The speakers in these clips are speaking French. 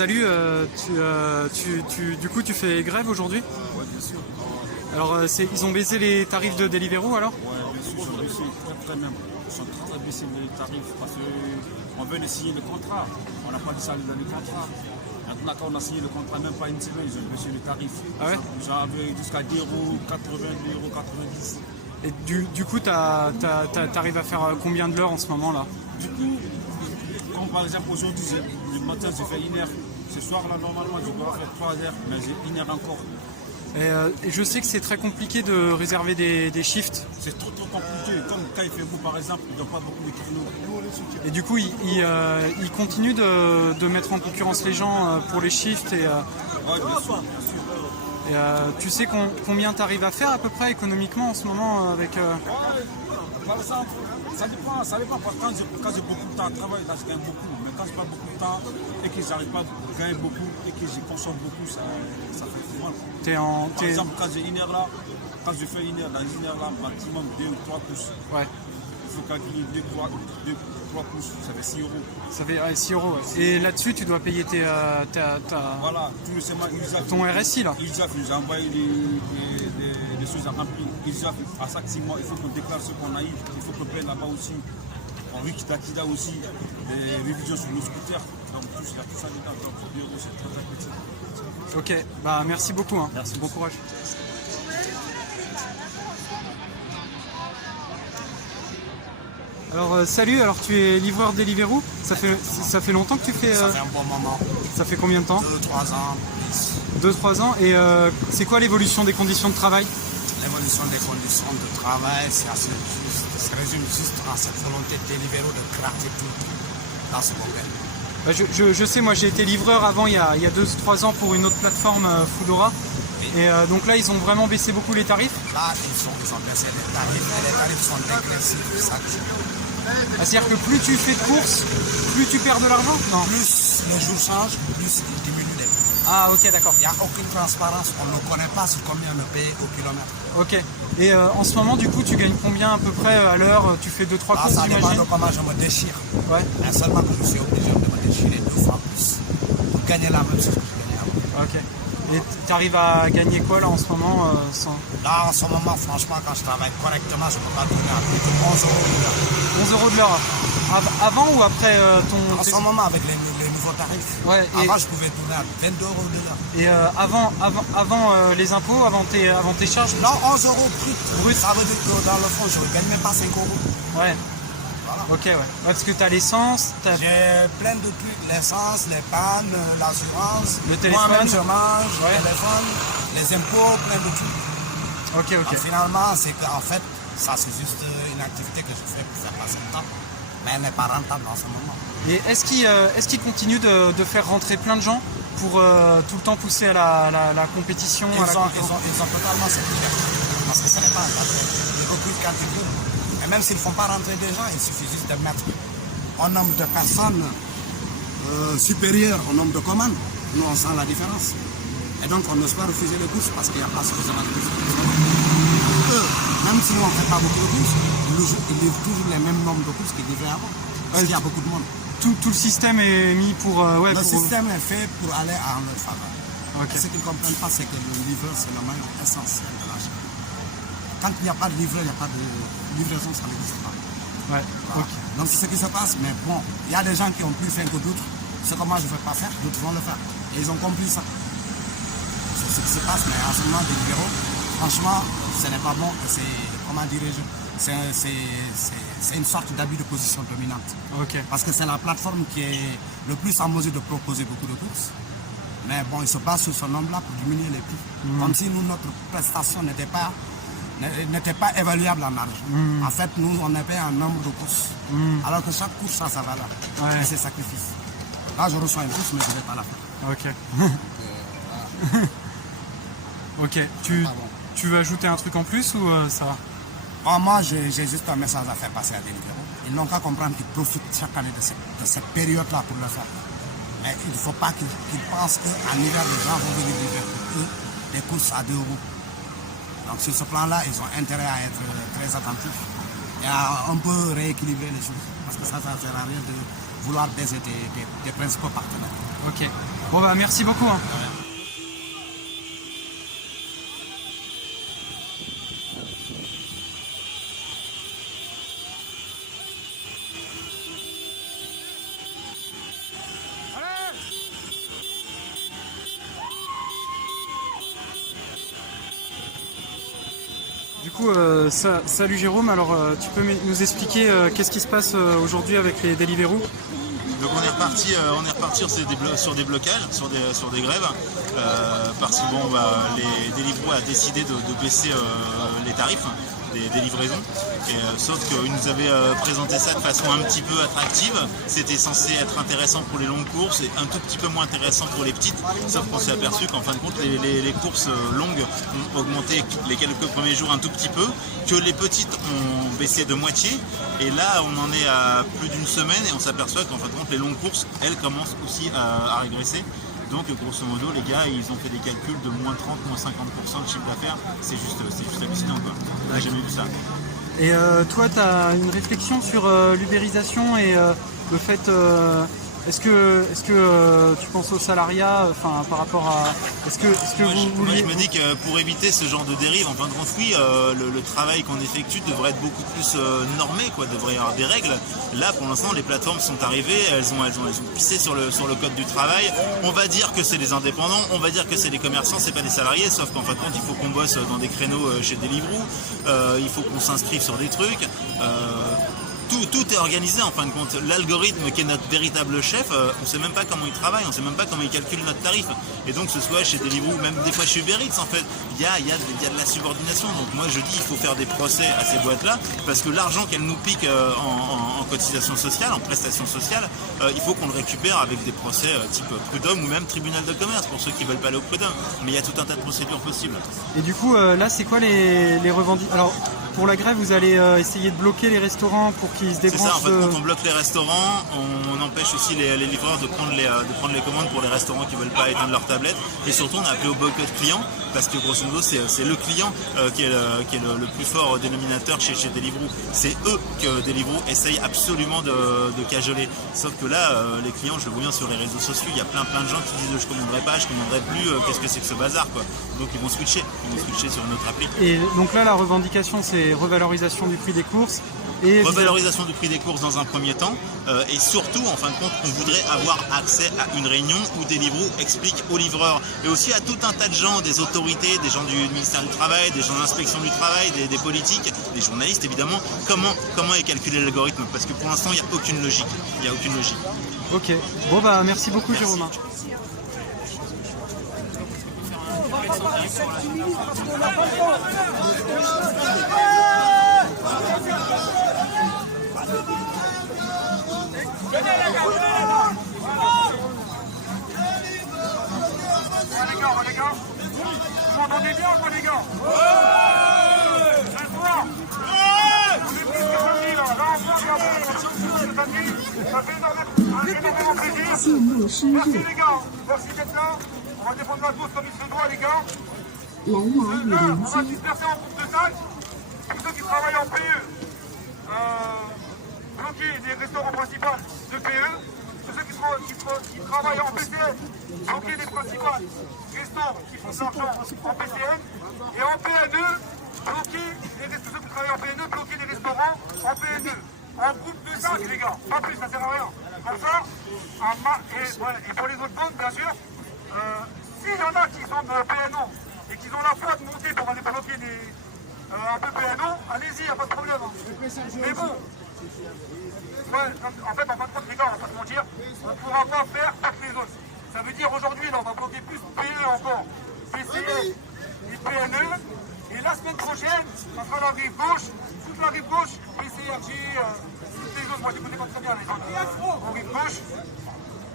Salut, du coup tu fais grève aujourd'hui? Ouais, bien sûr. Alors ils ont baissé les tarifs de Deliveroo alors? Ouais, bien sûr, ils ont baissé très même. Ils ont très baissé les tarifs parce qu'on veut signer le contrat. On n'a pas dit ça dans le contrat. Maintenant, quand on a signé le contrat, même pas une semaine, ils ont baissé les tarifs. Ah ouais? J'avais jusqu'à 10 euros, 80, 2 euros 90. Et du coup t'arrives à faire combien de l'heure en ce moment là? Du coup, comme par exemple aujourd'hui, le matin j'ai fait 1 heure. Ce soir là, normalement, je dois faire 3 heures, mais j'ai 1 heure encore. Et je sais que c'est très compliqué de réserver des shifts. C'est trop compliqué. Comme quand il fait beau par exemple, ils n'ont pas beaucoup de créneaux. Et du coup ils continuent de mettre en concurrence les gens pour les shifts. Ouais, bien sûr. Et tu sais combien tu arrives à faire à peu près économiquement en ce moment avec... Par exemple, ça dépend. Quand j'ai beaucoup de temps à travailler, là je gagne beaucoup. Mais quand je n'ai pas beaucoup de temps et que je n'arrive pas à gagner beaucoup et que je consomme beaucoup, ça fait mal. Par exemple, quand j'ai 1 heure là, quand je fais 1 heure, dans 1 heure là, maximum 2 ou 3 pouces. Ouais. Il faut calculer 2 3 pouces, ça fait 6 euros. Ça fait 6 euros. Ouais. Et là-dessus, tu dois payer Voilà, tout le semaine, ton RSI là. Ils nous envoient des choses à remplir. À chaque 6 mois, il faut qu'on déclare ce qu'on a eu. Il faut qu'on paye là-bas aussi. En Rikita aussi, des révisions sur nos scooters. Donc il y a tout ça dedans. Donc 2 euros, c'est très petit. Ok, bah merci beaucoup. Hein. Merci. Bon courage. Alors salut, alors tu es livreur Deliveroo, ça fait longtemps que tu fais... Ça fait un bon moment. Ça fait combien de temps? 2-3 ans. 2-3 ans. Et c'est quoi l'évolution des conditions de travail? L'évolution des conditions de travail, c'est assez juste. Ça résume juste à cette volonté de Deliveroo de gratter tout dans ce modèle. Bah, je sais, moi j'ai été livreur avant il y a 2-3 ans pour une autre plateforme Foodora. Et donc là ils ont vraiment baissé beaucoup les tarifs. Là ils ont baissé les tarifs et les tarifs sont dégressifs chaque jour. Ah, c'est-à-dire que plus tu fais de courses, plus tu perds de l'argent? Non. Plus les jours changent, plus ils diminuent les prix. Ah ok, d'accord. Il n'y a aucune transparence, on ne connaît pas sur combien on paye au kilomètre. Ok. Et en ce moment du coup tu gagnes combien à peu près à l'heure? Tu fais 2-3 courses, Ça dépend j'imagine? de comment je me déchire. Ouais. Mais seulement que je suis obligé de me déchirer 2 fois plus pour gagner la même chose que je gagnais avant. Ok. Et tu arrives à gagner quoi là en ce moment sans... Là, en ce moment, franchement, quand je travaille correctement, je ne peux pas donner à plus de 11 euros de l'heure. 11 euros de l'heure. Avant ou après ton... En ce moment, avec les nouveaux tarifs, Ouais, avant, je pouvais tourner à 22 euros de l'heure. Et avant les impôts, avant tes charges? Non, 11 euros brut. Ça veut dire que dans le fond, je ne gagne même pas 5 euros. Ouais. Voilà. Ok, ouais. Parce que tu as l'essence, J'ai plein de trucs, l'essence, les pannes, l'assurance. Le téléphone. Moi-même, je mange, Ouais. le téléphone, les impôts, plein de trucs. Ok. Donc, finalement, c'est qu'en fait, ça c'est juste une activité que je fais pour faire passer le temps. Mais elle n'est pas rentable en ce moment. Et est-ce qu'ils continuent de faire rentrer plein de gens pour tout le temps pousser à la compétition? Ils ont totalement cette liberté. Parce que ce n'est pas un cadre. Ils recrutent quand ils veulent. Et même s'ils ne font pas rentrer des gens, il suffit juste de mettre un nombre de personnes supérieur au nombre de commandes. Nous, on sent la différence. Et donc, on n'ose pas refuser les courses parce qu'il n'y a pas suffisamment de courses. Même si nous, on ne fait pas beaucoup de courses, ils livrent toujours les mêmes nombres de courses qu'ils livraient avant. Parce qu'il y a beaucoup de monde. Tout le système est mis pour... Le système est fait pour aller en leur faveur. Okay. Et ce qu'ils ne comprennent pas, c'est que le livreur, c'est le maillon essentiel de la chaîne. Quand il n'y a pas de livreur, il n'y a pas de livraison, ça n'existe pas. Ouais. Voilà. Okay. Donc c'est ce qui se passe, mais bon, il y a des gens qui ont plus faim que d'autres. Ce que moi je ne veux pas faire, d'autres vont le faire. Et ils ont compris ça. C'est ce qui se passe, mais en ce moment, des libéraux, franchement, ce n'est pas bon. C'est, comment dirais-je, c'est une sorte d'abus de position dominante. Okay. Parce que c'est la plateforme qui est le plus en mesure de proposer beaucoup de courses. Mais bon, ils se basent sur ce nombre-là pour diminuer les prix. Comme si nous, notre prestation n'était pas évaluable en argent. En fait, nous, on est payé en nombre de courses. Alors que chaque course a sa valeur. Ouais. Et ses sacrifices. Là, je reçois une course, mais je ne vais pas la faire. Ok. Ok. Tu veux ajouter un truc en plus ou ça va? Moi, j'ai juste un message à faire passer à Deliveroo. Ils n'ont qu'à comprendre qu'ils profitent chaque année de cette période-là pour le faire. Mais il ne faut pas qu'ils pensent qu'en hiver, les gens vont venir livrer pour eux des courses à 2 euros. Donc sur ce plan-là, ils ont intérêt à être très attentifs et à un peu rééquilibrer les choses. Parce que ça ne sert à rien vouloir des principaux partenaires. Ok. Bon bah merci beaucoup. Hein. Du coup, salut Jérôme, alors tu peux nous expliquer qu'est-ce qui se passe aujourd'hui avec les Deliveroo? Donc on est reparti sur des blocages, sur des grèves, parce que bon, les Deliveroo a décidé de baisser les tarifs des livraisons. Sauf qu'ils nous avaient présenté ça de façon un petit peu attractive. C'était censé être intéressant pour les longues courses et un tout petit peu moins intéressant pour les petites. Sauf qu'on s'est aperçu qu'en fin de compte, les courses longues ont augmenté les quelques premiers jours un tout petit peu, que les petites ont baissé de moitié. Et là, on en est à plus d'une semaine et on s'aperçoit qu'en fin de compte, les longues courses, elles commencent aussi à régresser. Donc grosso modo, les gars, ils ont fait des calculs de moins 30, moins 50% de chiffre d'affaires. C'est juste hallucinant, quoi. On n'a jamais vu ça. Et toi, tu as une réflexion sur l'ubérisation et le fait... Est-ce que tu penses au salariat, enfin par rapport à... Moi, je me dis que pour éviter ce genre de dérive, en fin de compte, oui, le travail qu'on effectue devrait être beaucoup plus normé, quoi. Devrait y avoir des règles. Là, pour l'instant, les plateformes sont arrivées, elles ont pissé sur le code du travail. On va dire que c'est les indépendants, on va dire que c'est les commerçants, c'est pas des salariés, sauf qu'en fin de compte, il faut qu'on bosse dans des créneaux chez Deliveroo, il faut qu'on s'inscrive sur des trucs. Tout est organisé en fin de compte. L'algorithme qui est notre véritable chef, on ne sait même pas comment il travaille, on ne sait même pas comment il calcule notre tarif. Et donc ce soit chez Deliveroo, même des fois chez Uber Eats, en fait, il y a de la subordination. Donc moi je dis il faut faire des procès à ces boîtes-là, parce que l'argent qu'elles nous piquent en cotisation sociale, en prestation sociale, il faut qu'on le récupère avec des procès type prud'homme ou même tribunal de commerce pour ceux qui ne veulent pas aller au prud'homme. Mais il y a tout un tas de procédures possibles. Et du coup, là c'est quoi les revendications? Alors pour la grève, vous allez essayer de bloquer les restaurants pour qu'ils se débranchent. C'est ça, en fait, quand on bloque les restaurants, on empêche aussi les livreurs de prendre les commandes pour les restaurants qui ne veulent pas éteindre leur tablette. Et surtout, on a appelé au boycott client, parce que grosso modo, c'est le client qui est le plus fort dénominateur chez Deliveroo. C'est eux que Deliveroo essaye absolument de cajoler. Sauf que là, les clients, je le vois bien sur les réseaux sociaux, il y a plein de gens qui disent je commanderai pas, je commanderai plus, qu'est-ce que c'est que ce bazar, quoi. Donc ils vont switcher sur notre appli. Et donc là, la revendication, c'est revalorisation du prix des courses. Et revalorisation du prix des courses dans un premier temps, et surtout, en fin de compte, on voudrait avoir accès à une réunion où Deliveroo explique aux livreurs et aussi à tout un tas de gens, des autorités, des gens du ministère du Travail, des gens de l'inspection du travail, des politiques, des journalistes évidemment, comment est calculé l'algorithme, parce que pour l'instant, il n'y a aucune logique. Ok, bon bah merci beaucoup Jérôme. Les gars, vous m'entendez bien ou pas les gars? Ouais! Vous êtes plus que samedi là, on peut regarder le samedi, ça fait énormément plaisir. Merci les gars, merci d'être là, on va défendre la tous comme il se doit les gars. Là, on va disperser en groupe de 5, tous ceux qui travaillent en PE, bloquer les restaurants principaux de PE, tous ceux qui travaillent en PCN, bloquer les principales restaurants qui font de l'argent en PCN, et en PNE, bloquer tous ceux qui travaillent en PNE, bloquer les restaurants en PNE. En groupe de 5 les gars, pas plus, ça sert à rien. Comme ça, et pour les autres banques bien sûr, s'il y en a qui sont de PNO et qui ont la foi de monter pour aller bloquer un peu PNO, allez-y, il n'y a pas de problème. Mais bon, en fait, en fin de compte, les gars, on va pas se mentir, on ne pourra pas faire toutes les autres. Ça veut dire aujourd'hui, là, on va bloquer plus PE encore, PCN et PNE. Et la semaine prochaine, ça sera la rive gauche, toute la rive gauche, PCRG, toutes les autres. Moi, j'écoutais pas très bien les autres. En rive gauche,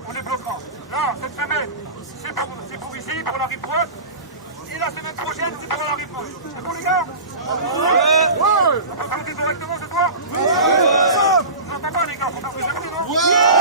on les bloquera. Là, cette semaine, c'est pour ici, pour la rive droite. Et la semaine prochaine, c'est pour la rive gauche. C'est bon, les gars? Ouais! On peut bloquer directement ce soir? Ouais! Vous n'entendez pas, les gars? Faut faire plus jamais, non? Ouais!